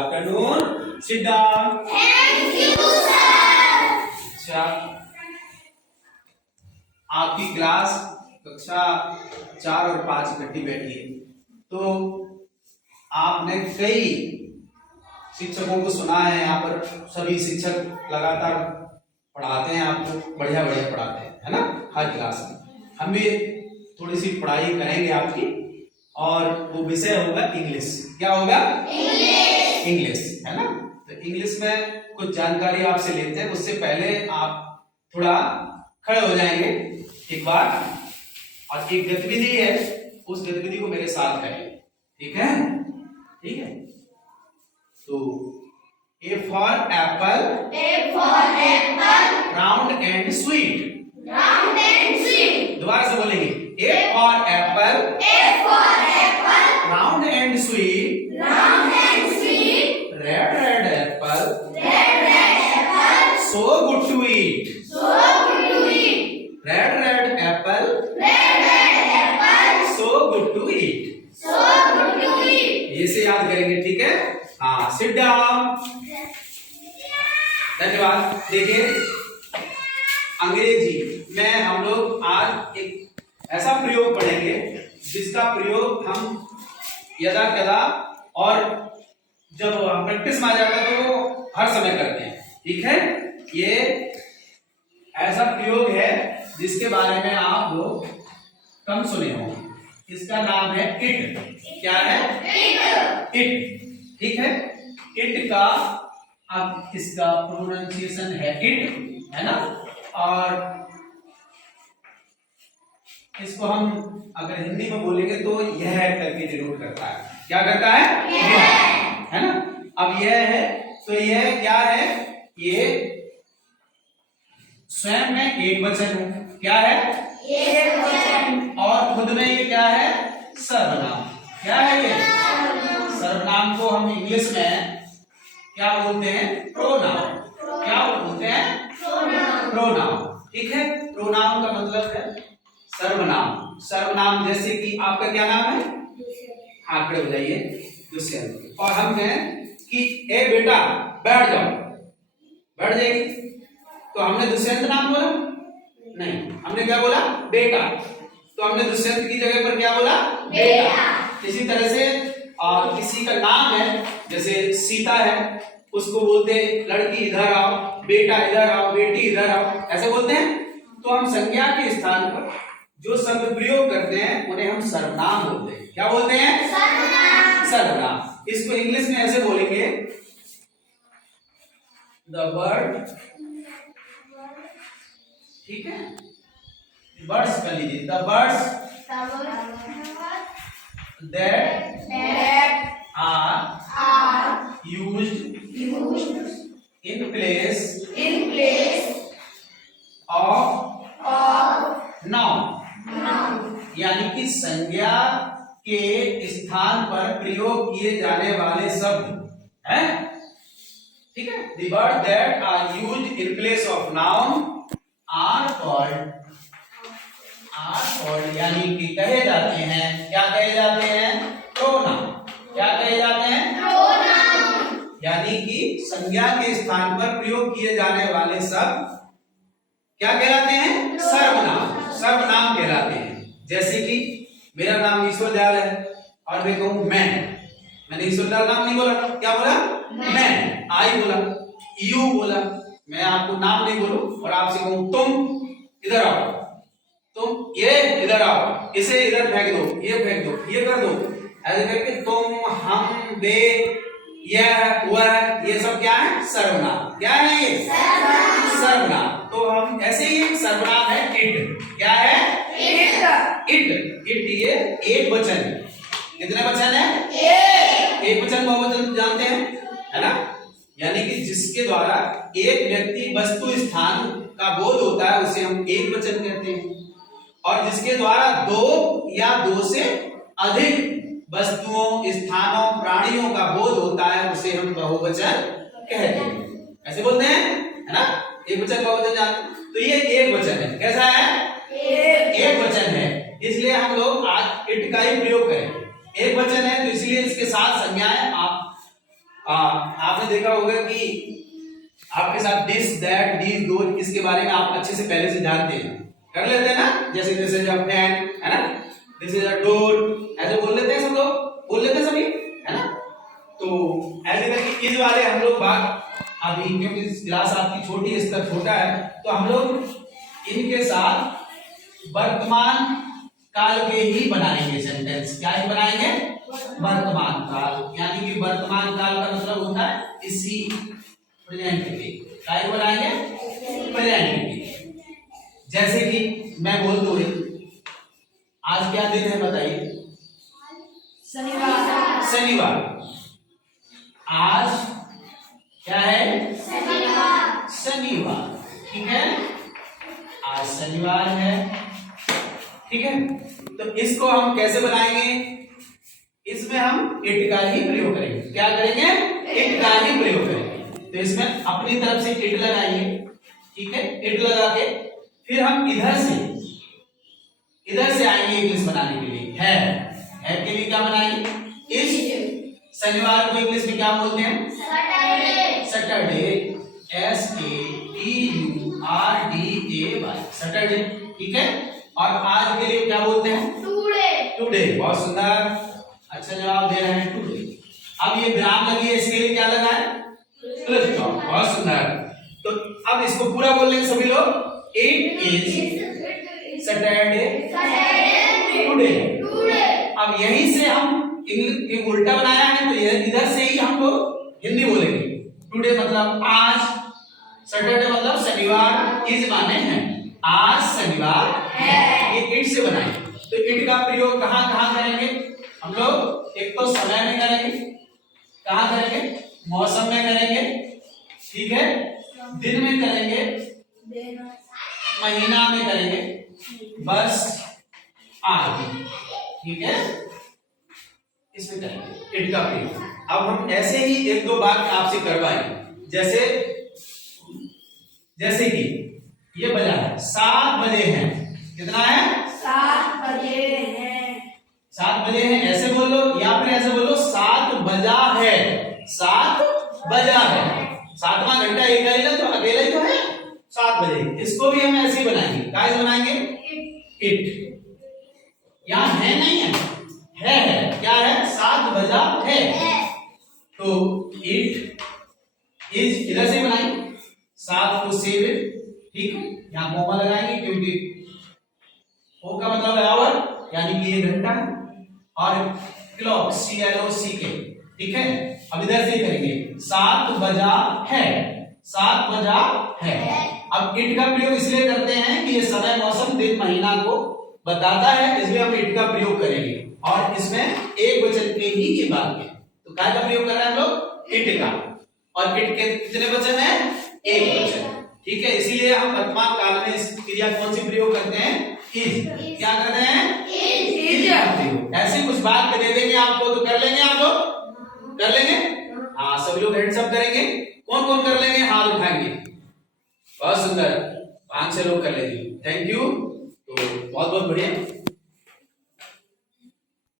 afternoon. Sit down. Thank you, sir. अच्छा, आपकी class कक्षा 4 और 5 इकट्ठी बैठी है, तो आपने कई शिक्षकों को सुना है। यहाँ पर सभी शिक्षक लगातार पढ़ाते हैं, आपको बढ़िया बढ़िया पढ़ाते हैं, है ना। हर क्लास में हम भी थोड़ी सी पढ़ाई करेंगे आपकी, और वो विषय होगा इंग्लिश। क्या होगा? इंग्लिश, है ना। तो इंग्लिश में कुछ जानकारी आपसे लेते हैं। उससे पहले आप थोड़ा खड़े हो जाएंगे एक बार, और एक गतिविधि है, उस गतिविधि को मेरे साथ करें, ठीक है? ठीक है। तो A for apple, round and sweet. दोबारा से बोलेंगे। A for apple, round and sweet. Red apple, so good to eat. Red apple, so good to eat. ये से याद करेंगे, ठीक है? हाँ, सिट डाउन। धन्यवाद। देखिए, अंग्रेजी में हम लोग आज एक ऐसा प्रयोग पढ़ेंगे जिसका प्रयोग हम यदा कदा और जब प्रैक्टिस में आ जाता है तो हर समय करते हैं, ठीक है? ये ऐसा प्रयोग है जिसके बारे में आप लोग कम सुने होंगे। इसका नाम है इट। क्या है? इट, ठीक है। इट का अब इसका प्रोनाउंसिएशन है इट, है ना। और इसको हम अगर हिंदी में बोलेंगे तो यह करके डिनोट करता है। क्या करता है? यह, है ना। अब यह है तो यह क्या है? ये स्वयं में एक वचन है। क्या है? एक वचन। और खुद में ये क्या है? सर्वनाम। क्या है ये? सर्वनाम को हम इंग्लिश में क्या बोलते हैं? प्रोनाउन। क्या बोलते हैं? प्रोनाउन, ठीक है। प्रोनाउन का मतलब है सर्वनाम। सर्वनाम जैसे कि आपका क्या नाम है? हाँ, खड़े हो जाइए। दुष्यंत। और हम कहें कि ए बेटा बैठ जाओ, बैठ जाएगी, तो हमने दुष्यंत नाम बोला? नहीं, हमने क्या बोला? बेटा। तो हमने दुष्यंत की जगह पर क्या बोला? बेटा। इसी तरह से किसी का नाम है, जैसे सीता है, उसको बोलते हैं लड़की इधर आओ, बेटा इधर आओ, बेटी इधर आओ, ऐसे बोलते हैं। तो हम संज्ञा के स्थान पर जो शब्द प्रयोग करते हैं उन्हें हम सर्वनाम बोलते हैं। क्या बोलते हैं? सर्वनाम। इसको इंग्लिश में ऐसे बोलेंगे, द वर्ड, ठीक है। वर्ड्स कर लीजिए, the words that are used in place of noun, यानी कि संज्ञा के स्थान पर प्रयोग किए जाने वाले शब्द हैं, ठीक है। The words that are used in place of noun are called यानी कि कहे जाते हैं। क्या कहे जाते हैं? प्रोनाउन। क्या कहे जाते हैं? प्रोनाउन। यानी कि संज्ञा के स्थान पर प्रयोग किए जाने वाले शब्द क्या कहलाते हैं? सर्वनाम। सर्वनाम कहलाते हैं। जैसे कि मेरा नाम ईश्वर दयाल है और मैं कहूं मैंने ईश्वर दयाल नाम नहीं बोला, क्या बोला? मैं। आई बोला, यू बोला। मैं आपको नाम नहीं बोलूं और आपसे कहूं तुम इधर आओ, तुम ये इधर आओ, इसे इधर फेंक दो, ये फेंक दो, ये कर दो, ऐसे करके तुम, हम, वे, यह, वह, ये सब क्या है? सर्वनाम। क्या है ये? सर्वनाम। तो हम ऐसे ही एक सर्वनाम है इट। क्या है? इट ये एक वचन है। कितने वचन है? एक वचन, बहुवचन जानते हैं, है ना। यानी कि जिसके द्वारा एक व्यक्ति वस्तु स्थान का बोध होता है उसे हम एक वचन कहते हैं, और जिसके द्वारा दो या दो से अधिक वस्तुओं, स्थानों, प्राणियों का बोध होता है उसे हम बहुवचन कहते हैं। ऐसे बोलते हैं, है ना। एक वचन, बहुवचन जानते हैं। तो ये एक वचन है। कैसा है? एक वचन है। इसलिए हम लोग आज इट का ही प्रयोग करें। एक वचन है तो इसलिए इसके साथ संज्ञाएं आप आपने देखा होगा कि आपके साथ दिस दैट दीज दो इसके बारे में आप अच्छे से पहले से जानते हैं, कर लेते हैं ना। जैसे दिस इज अ फैन, है ना, दिस इज अ डोर, ऐसे बोल लेते हैं सब लोग, बोल लेते हैं सभी, है ना। तो ऐसे करके इस वाले हम लोग बात अभी, क्योंकि क्लास आपकी छोटी, स्तर छोटा है, तो हम लोग इनके साथ वर्तमान काल के ही बनाएंगे सेंटेंस। क्या ही बनाएंगे? वर्तमान काल, यानी कि वर्तमान काल का मतलब होता है इसी प्रेजेंट के। क्या ही बनाएंगे? प्रेजेंट के। जैसे कि मैं बोल दूं आज क्या दिन है बताइए? शनिवार। शनिवार। आज क्या है? शनिवार। शनिवार, ठीक है, आज शनिवार है, ठीक है। तो इसको हम कैसे बनाएंगे? इसमें हम इट का ही प्रयोग करेंगे। क्या करेंगे? इट का ही प्रयोग करेंगे। तो इसमें अपनी तरफ से इट लगाइए, ठीक है, इट लगा के फिर हम इधर से आएंगे इंग्लिश बनाने के लिए। है के लिए क्या बनाएंगे? इस शनिवार को इंग्लिश में क्या बोलते हैं? सैटरडे। सैटरडे, SATURDAY, सैटरडे, ठीक है। और आज के लिए क्या बोलते हैं? टुडे। टुडे, बहुत सुंदर, अच्छा जवाब दे रहे हैं, टुडे। अब ये विराम लगी है, इसके लिए क्या लगा है? फुल स्टॉप, बहुत सुंदर। तो अब इसको पूरा बोल लेंगे सभी लोग। It is Saturday today. अब यहीं से हम इंग्लिश उल्टा बनाया है, तो इधर से ही हम लोग हिंदी बोलेंगे। टुडे मतलब आज, सैटरडे मतलब शनिवार, इज माने हैं, आज शनिवार है, ये इट से बनाए। तो इट का प्रयोग कहां कहां करेंगे हम लोग? एक तो समय में करेंगे, कहां करेंगे? मौसम में करेंगे, ठीक है, दिन में करेंगे, महीना में करेंगे, बस आज, ठीक है, इसमें करेंगे इट का प्रयोग। अब हम ऐसे ही एक दो बात आपसे करवाएंगे। जैसे कि ये बजा है 7 बजे हैं, कितना है? 7 बजे हैं। 7 बजे हैं ऐसे बोलो, या फिर ऐसे बोलो 7 बजा है, 7 बजा है। 7वां घंटा एक ही तो अकेला ही तो है, 7 बजे। इसको भी हम ऐसे ही बनाएंगे। क्या बनाएंगे? इट। यहाँ है नहीं है, क्या है? 7 बजा है, तो इट इज इधर से बनाएंगे, 7 को सेव, ठीक है, यहाँ कोमा लगाएंगे क्योंकि ओ का मतलब है आवर, यानी कि ये घंटा है, और क्लॉक CLOCK, ठीक है। अब इधर से करेंगे 7 बजा है, 7 बजा है। अब इट का प्रयोग इसलिए करते हैं कि ये समय, मौसम, दिन, महीना को बताता है, इसलिए हम इट का प्रयोग करेंगे। और इसमें एक वचन के ही ये बात है, तो काय का प्रयोग कर रहे हैं हम लोग? इट का। और इट के कितने वचन है? एक वचन, ठीक है। इसीलिए हम वर्तमान काल में इस क्रिया कौन सी प्रयोग करते हैं? इज। क्या करते हैं? इज का प्रयोग। ऐसे कुछ बात दे देंगे आपको, तो कर लेंगे आप लोग? कर लेंगे? हाँ, सभी लोग हैंड्स अप करेंगे। कौन कौन कर लेंगे? हाथ उठाएंगे। बहुत सुंदर, 5-6 लोग कर लेंगे। Thank you. तो बहुत बहुत बढ़िया।